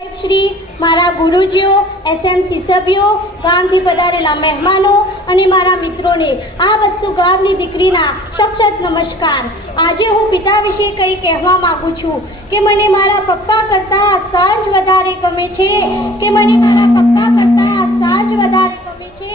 શ્રી મારા ગુરુજીઓ, એસએમસી સભ્યો, ગામથી પધારેલા મહેમાનો અને મારા મિત્રોને આ વત્સુ ગામની દીકરીના સખત નમસ્કાર। આજે હું પિતા વિશે કંઈ કહેવા માંગુ છું કે મને મારા પપ્પા કરતાં સાંજ વધારે ગમે છે કે મને મારા પપ્પા કરતાં સાંજ વધારે ગમે છે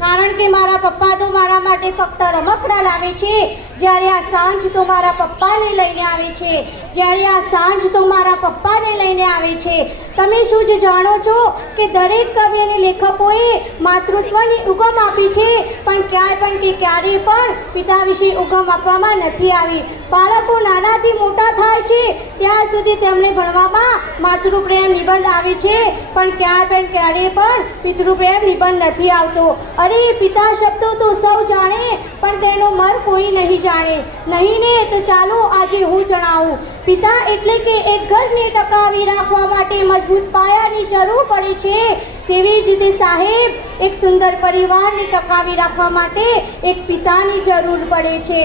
કારણ કે મારા પપ્પા તો મારા માટે ફક્ત રમકડા લાવે છે, જ્યારે આ સાંજ તો મારા પપ્પાને લઈને આવે છે, જ્યારે આ સાંજ તો મારા પપ્પાને લઈને આવે છે। તમે શું જ જાણો છો કે દરેક કવિ અને લેખકોએ માતૃત્વની ઉગમ આપી છે, પણ ક્યારેય પણ પિતા વિશે ઉગમ આપવામાં નથી આવી। બાળકો નાનાથી મોટા થાય છે ત્યાં સુધી તેમને ભણવામાં માતૃપ્રેમ નિબંધ આવે છે, પણ ક્યારેય પણ પિતૃપ્રેમ નિબંધ નથી આવતો। अरे पिता शब्द तो सौ जाने पर तेनो मर कोई नहीं जाने। नहीं ने तो चालो आजे हूँ जणावुं। पिता एटले के एक घरने टकावी राखवा माटे मजबूत पायानी जरूर पड़े छे, तेवी ज रीते साहेब एक सुंदर परिवारने टकावी राखवा माटे एक पितानी जरूर पड़े छे।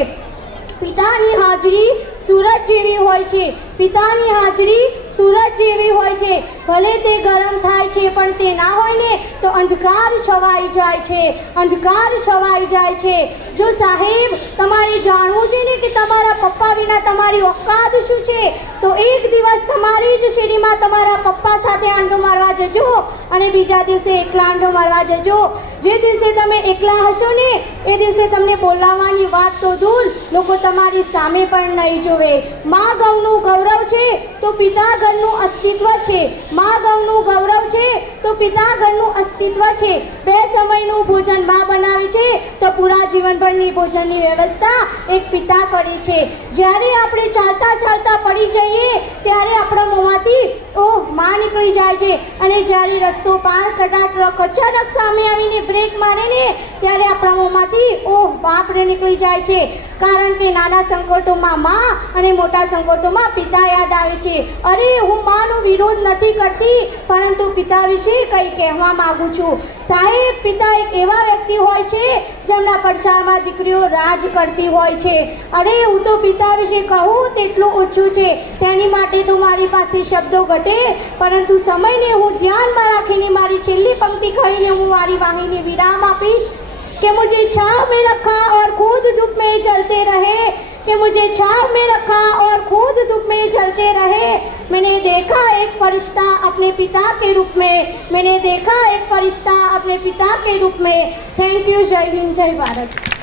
पितानी हाजरी सूरज जेवी होय छे, पितानी हाजरी सूरज जेवी होय छे। भले ते गरम थाय छे पण ते ना होय ने तो अंधकार छवाई जाय छे, अंधकार छवाई जाय छे। जो साहेब तमारे जाणवुं छे ने के तमारा पप्पा विना तमारी औकात शुं छे, तो एक दिवस तमारी ज शेरीमां तमारा पप्पा साथे आंटो मारवा जजो अने बीजा दिवसे एकला आंटो मारवा जजो। जे दिवसे तमे एकला हशो ने ए दिवसे तमने बोलाववानी वात तो दूर, लोको तमारी सामे पण नहीं जोवे। मां गौનું गौरव छे तो पिता घरનું अस्तित्व छे, मां गौનું गौरव छे तो पिता घरનું अस्तित्व छे। બે સમયનું ભોજન માં બનાવે છે તો પૂરા જીવનભરની ભોજનની વ્યવસ્થા એક પિતા કરે છે। જ્યારે આપણે ચાલતા ચાલતા પડી જઈએ ત્યારે આપણા મોંમાંથી ઓહ માં નીકળી જાય છે, અને જ્યારે રસ્તો પાર કરતા ટ્રક અચાનક સામે આવીને બ્રેક મારે ને ત્યારે આપણા મોંમાંથી ઓહ બાપ રે નીકળી જાય છે, કારણ કે નાના સંકટોમાં માં અને મોટા સંકટોમાં પિતા યાદ આવે છે। અરે હું માનો વિરોધ નથી કરતી, પરંતુ પિતા વિશે કંઈ કહેવા માંગુ છું। સાહેબ પિતા એક એવા વ્યક્તિ હોય છે જેમના પડછાયામાં દીકરીઓ રાજ કરતી હોય છે। અરે હું તો પિતા વિશે કહું તેટલું ઓછું છે, તેની માટે તો મારી પાસે શબ્દો ઘટે, પરંતુ સમયને હું ધ્યાનમાં રાખીને મારી છેલ્લી પંક્તિ કહીને હું મારી વાણીને વિરામ આપીશ कि मुझे छाव में रखा और खुद धूप में जलते रहे, कि मुझे छाव में रखा और खुद धूप में जलते रहे। मैंने देखा एक फरिश्ता अपने पिता के रूप में, मैंने देखा एक फरिश्ता अपने पिता के रूप में। Thank you. जय हिंद, जय भारत।